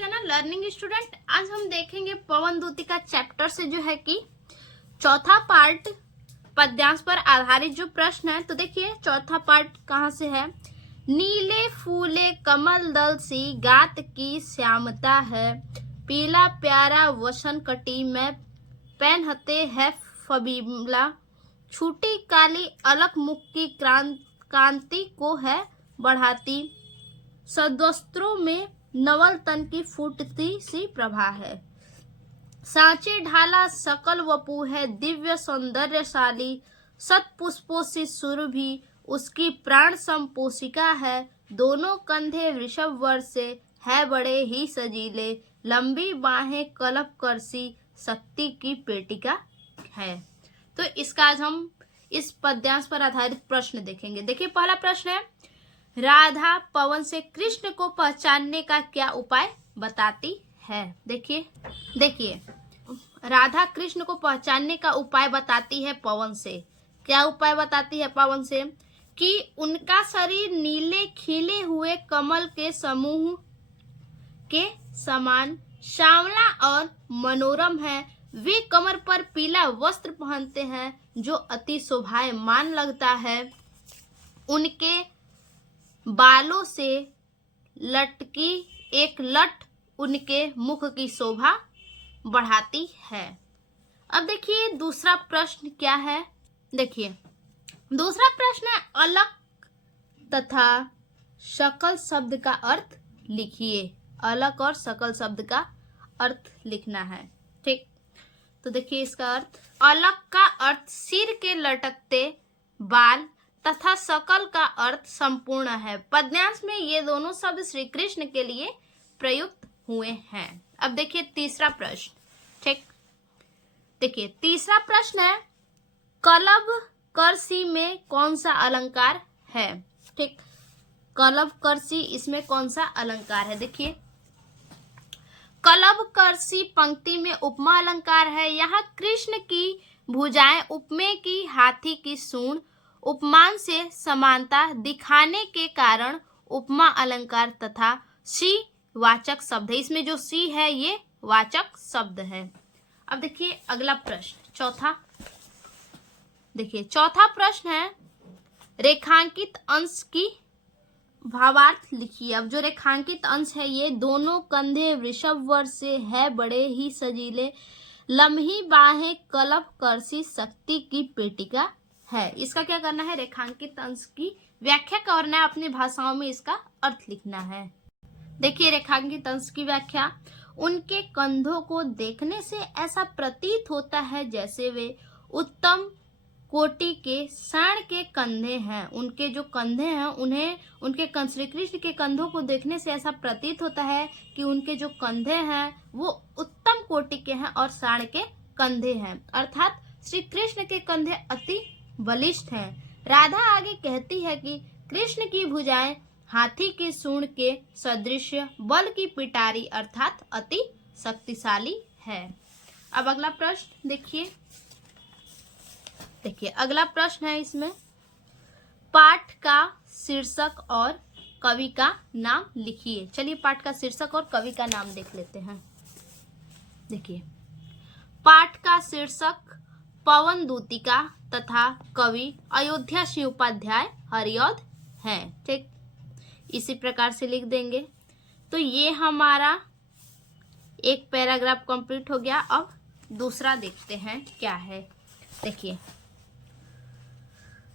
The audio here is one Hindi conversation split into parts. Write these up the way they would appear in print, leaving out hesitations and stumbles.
Channel learning student. आज हम देखेंगे पवनदूती का चैप्टर से जो है कि चौथा पार्ट पद्यांश पर आधारित जो प्रश्न है। तो देखिए चौथा पार्ट कहाँ से है। नीले फूले कमल दल सी गात की श्यामता है, पीला प्यारा वसन कटी में पहनते है फबीला, छूटी काली अलख मुख की कांति को है बढ़ाती, सद्वस्त्रों में नवल तन की फूटती सी प्रभा है, सांचे ढाला सकल वपु है दिव्य सौंदर्यशाली, सत पुष्पों से सुरभि उसकी प्राण संपोषिका है, दोनों कंधे वृषभ वर से है बड़े ही सजीले, लंबी बाहें कलप करसी शक्ति की पेटिका है। तो इसका आज हम इस पद्यांश पर आधारित प्रश्न देखेंगे। देखिए पहला प्रश्न है, राधा पवन से कृष्ण को पहचानने का क्या उपाय बताती है। देखिए राधा कृष्ण को पहचानने का उपाय बताती है पवन से। क्या उपाय बताती है पवन से? कि उनका शरीर नीले खिले हुए कमल के समूह के समान श्यामला और मनोरम है, वे कमर पर पीला वस्त्र पहनते हैं जो अति शोभायमान लगता है, उनके बालों से लटकी एक लट उनके मुख की शोभा बढ़ाती है। अब देखिए दूसरा प्रश्न क्या है। देखिए दूसरा प्रश्न है, अलख तथा सकल शब्द का अर्थ लिखिए। अलख और सकल शब्द का अर्थ लिखना है। ठीक, तो देखिए इसका अर्थ, अलख का अर्थ सिर के लटकते बाल तथा सकल का अर्थ संपूर्ण है। पद्यांश में ये दोनों शब्द श्री कृष्ण के लिए प्रयुक्त हुए हैं। अब देखिए तीसरा प्रश्न। ठीक, देखिए तीसरा प्रश्न है, कलभ करसी में कौन सा अलंकार है। ठीक, कलभ करसी इसमें कौन सा अलंकार है। देखिए कलभ करसी पंक्ति में उपमा अलंकार है। यहाँ कृष्ण की भुजाएं उपमेय की हाथी की सूंड उपमान से समानता दिखाने के कारण उपमा अलंकार तथा सी वाचक शब्द है। इसमें जो सी है ये वाचक शब्द है। अब देखिए अगला प्रश्न चौथा। देखिए चौथा प्रश्न है, रेखांकित अंश की भावार्थ लिखिए। अब जो रेखांकित अंश है ये दोनों कंधे वृषभ वर से है बड़े ही सजीले, लम्ही बाहें कलप करसी शक्ति की पेटिका है। इसका क्या करना है, रेखांकित अंश की व्याख्या करना है, अपनी भाषाओं में इसका अर्थ लिखना है। देखिए रेखांकित अंश की व्याख्या, उनके कंधों को देखने से ऐसा प्रतीत होता है जैसे वे उत्तम कोटि के साण के कंधे हैं। उनके जो कंधे हैं उन्हें श्री कृष्ण के कंधों को देखने से ऐसा प्रतीत होता है कि उनके जो कंधे हैं वो उत्तम कोटि के हैं और साण के कंधे हैं, अर्थात श्री कृष्ण के कंधे अति बलिष्ठ हैं। राधा आगे कहती है कि कृष्ण की भुजाएं हाथी की सूंड के सदृश बल की पिटारी अर्थात अति शक्तिशाली है। अब अगला प्रश्न देखिए अगला प्रश्न है, इसमें पाठ का शीर्षक और कवि का नाम लिखिए। चलिए पाठ का शीर्षक और कवि का नाम देख लेते हैं। देखिए पाठ का शीर्षक पवनदूतिका तथा कवि अयोध्या सिंह उपाध्याय हरिऔध हैं। ठीक, इसी प्रकार से लिख देंगे। तो ये हमारा एक पैराग्राफ कंप्लीट हो गया। अब दूसरा देखते हैं क्या है। देखिए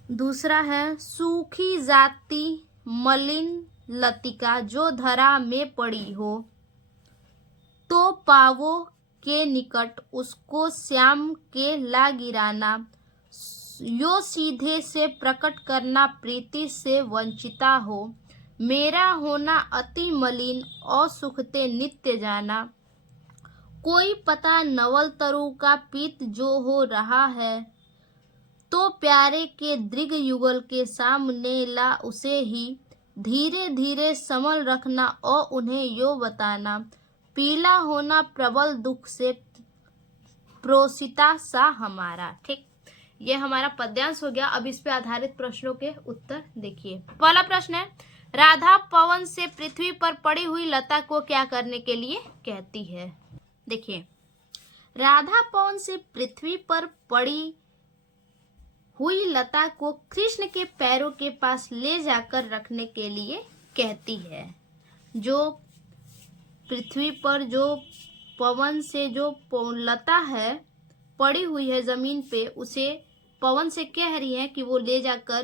दूसरा है, सूखी जाती मलिन लतिका जो धरा में पड़ी हो, तो पावो के निकट उसको श्याम के ला गिराना, यो सीधे से प्रकट करना प्रीति से वंचिता हो, मेरा होना अति मलिन और सुखते नित्य जाना, कोई पता नवल तरु का पीत जो हो रहा है, तो प्यारे के दृग युगल के सामने ला उसे ही, धीरे धीरे संभल रखना और उन्हें यो बताना, पीला होना प्रबल दुख से प्रोसिता सा हमारा। ठीक, ये हमारा पद्यांश हो गया। अब इस पे आधारित प्रश्नों के उत्तर देखिए। पहला प्रश्न है, राधा पवन से पृथ्वी पर पड़ी हुई लता को क्या करने के लिए कहती है? देखिए, राधा पवन से पृथ्वी पर पड़ी हुई लता को कृष्ण के पैरों के पास ले जाकर रखने के लिए कहती है। जो पृथ्वी पर जो पवन से जो लता है पड़ी हुई है जमीन पे, उसे पवन से कह रही है कि वो ले जाकर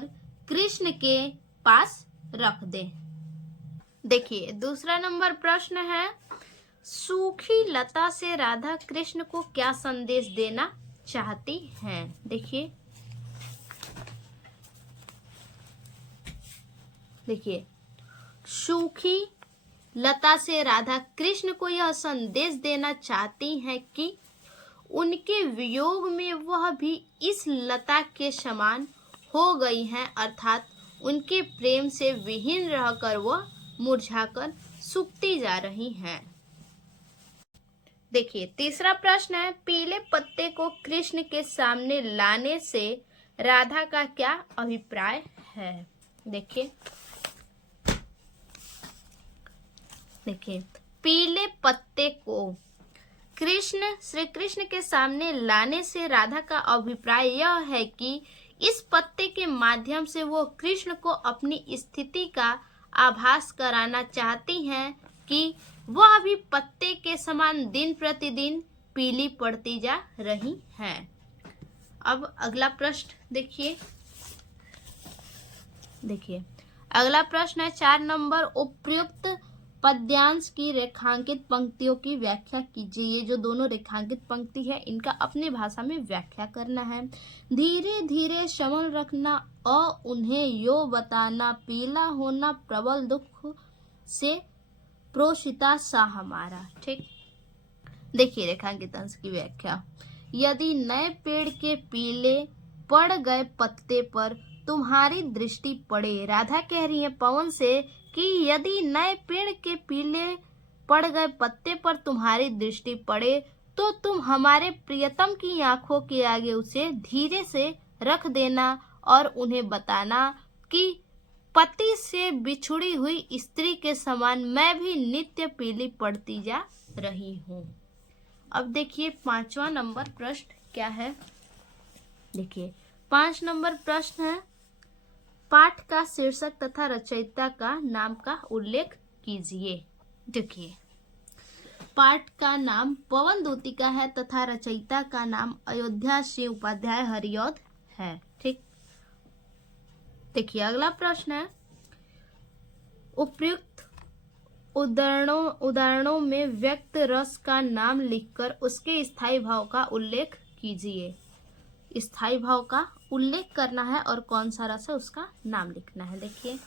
कृष्ण के पास रख दे। देखिए, दूसरा नंबर प्रश्न है, सूखी लता से राधा कृष्ण को क्या संदेश देना चाहती हैं? देखिए, सूखी लता से राधा कृष्ण को यह संदेश देना चाहती हैं कि उनके वियोग में वह भी इस लता के समान हो गई हैं, अर्थात उनके प्रेम से विहीन रहकर वह मुरझाकर सूखती जा रही हैं। देखिए, तीसरा प्रश्न है, पीले पत्ते को कृष्ण के सामने लाने से राधा का क्या अभिप्राय है? देखिए, पीले पत्ते को श्री कृष्ण के सामने लाने से राधा का अभिप्राय यह है कि इस पत्ते के माध्यम से वो कृष्ण को अपनी स्थिति का आभास कराना चाहती हैं कि वह अभी पत्ते के समान दिन प्रतिदिन पीली पड़ती जा रही हैं। अब अगला प्रश्न देखिए, अगला प्रश्न है 4 नंबर, उपर्युक्त पद्यांश की रेखांकित पंक्तियों की व्याख्या कीजिए। ये जो दोनों रेखांकित पंक्ति है, इनका अपनी भाषा में व्याख्या करना है। धीरे धीरे शमन रखना और उन्हें यो बताना, पीला होना प्रबल दुख से प्रोषिता सा हमारा। ठीक, देखिए रेखांकित अंश की व्याख्या, यदि नए पेड़ के पीले पड़ गए पत्ते पर तुम्हारी दृष्टि पड़े। राधा कह रही है पवन से कि यदि नए पेड़ के पीले पड़ गए पत्ते पर तुम्हारी दृष्टि पड़े तो तुम हमारे प्रियतम की आंखों के आगे उसे धीरे से रख देना और उन्हें बताना कि पति से बिछुड़ी हुई स्त्री के समान मैं भी नित्य पीली पड़ती जा रही हूँ। अब देखिए 5वां नंबर प्रश्न क्या है? देखिए 5 नंबर प्रश्न है, पाठ का शीर्षक तथा रचयिता का नाम का उल्लेख कीजिए। देखिए, पाठ का नाम पवन दूतिका है तथा रचयिता का नाम अयोध्या सिंह उपाध्याय हरिऔध है। ठीक, देखिए अगला प्रश्न है, उपर्युक्त उदाहरणों में व्यक्त रस का नाम लिखकर उसके स्थायी भाव का उल्लेख कीजिए। स्थायी भाव का उल्लेख करना है और कौन सा रस है उसका नाम लिखना है। देखिए,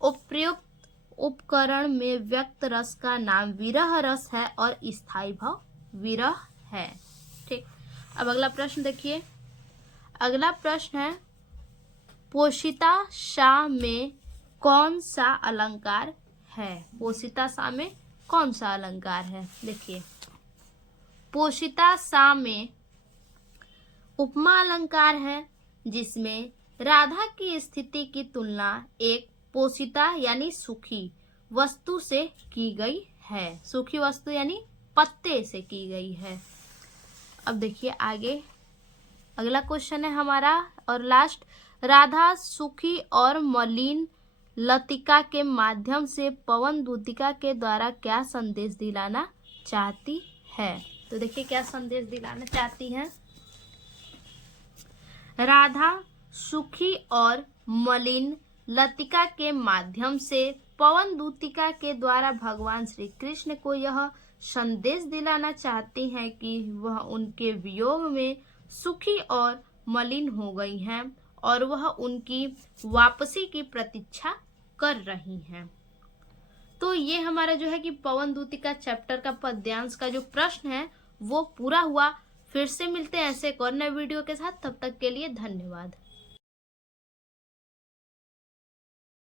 उपर्युक्त उपकरण में व्यक्त रस का नाम विरह रस है और स्थायी भाव विरह है। ठीक, अब अगला प्रश्न देखिए, अगला प्रश्न है, पोषिता सा में कौन सा अलंकार है? पोषिता सा में कौन सा अलंकार है? देखिए, पोषिता सा में उपमा अलंकार है, जिसमें राधा की स्थिति की तुलना एक पोषिता यानी सुखी वस्तु से की गई है। सुखी वस्तु यानी पत्ते से की गई है। अब देखिए आगे अगला क्वेश्चन है हमारा और लास्ट, राधा सुखी और मलिन लतिका के माध्यम से पवन दूतिका के द्वारा क्या संदेश दिलाना चाहती है? तो देखिए क्या संदेश दिलाना चाहती हैं। राधा सुखी और मलिन लतिका के माध्यम से पवन दूतिका के द्वारा भगवान श्री कृष्ण को यह संदेश दिलाना चाहती हैं कि वह उनके वियोग में सुखी और मलिन हो गई हैं और वह उनकी वापसी की प्रतीक्षा कर रही हैं। तो ये हमारा जो है कि पवन दूतिका चैप्टर का पद्यांश का जो प्रश्न है वो पूरा हुआ। फिर से मिलते हैं ऐसे एक और नए वीडियो के साथ, तब तक के लिए धन्यवाद।